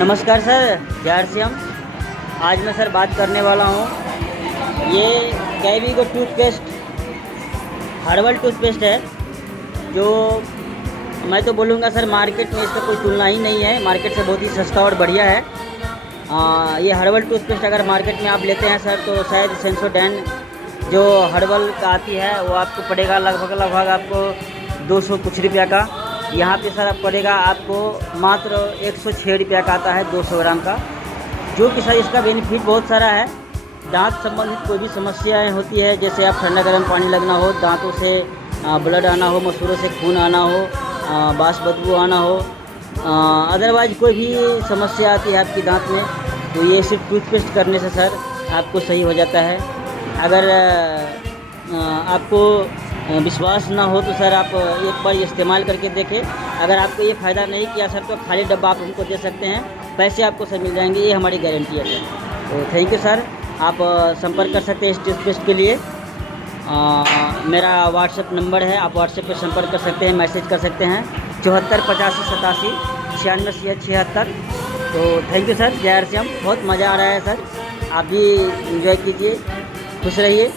नमस्कार सर, जय श्री राम। आज मैं सर बात करने वाला हूँ, ये कैविको टूथपेस्ट हर्बल टूथपेस्ट है, जो मैं तो बोलूँगा सर मार्केट में इसका कोई तुलना ही नहीं है। मार्केट से बहुत ही सस्ता और बढ़िया है। ये हर्बल टूथपेस्ट अगर मार्केट में आप लेते हैं सर तो शायद सेंसोडैन जो हर्बल का आती है वो आपको पड़ेगा लगभग आपको 200 कुछ रुपया का। यहाँ पे सर अब पड़ेगा आपको मात्र 106 रुपया का आता है 200 ग्राम का, जो कि सर इसका बेनिफिट बहुत सारा है। दांत संबंधित कोई भी समस्याएं होती है, जैसे आप ठंडा गर्म पानी लगना हो, दांतों से ब्लड आना हो, मसूड़ों से खून आना हो, बास बदबू आना हो, अदरवाइज कोई भी समस्या आती है आपकी दांत में, तो ये सिर्फ टूथपेस्ट करने से सर आपको सही हो जाता है। अगर आपको विश्वास ना हो तो सर आप एक बार इस्तेमाल करके देखें। अगर आपको ये फ़ायदा नहीं किया सर तो खाली डब्बा आप हमको दे सकते हैं, पैसे आपको सर मिल जाएंगे, ये हमारी गारंटी है सर। तो थैंक यू सर। आप संपर्क कर सकते हैं इस टूथपेस्ट के लिए। मेरा व्हाट्सएप नंबर है, आप व्हाट्सएप पे संपर्क कर सकते हैं, मैसेज कर सकते हैं 74 85 87 96 76। तो थैंक यू सर, जय श्री राम। बहुत मज़ा आ रहा है सर, आप भी इंजॉय कीजिए, खुश रहिए।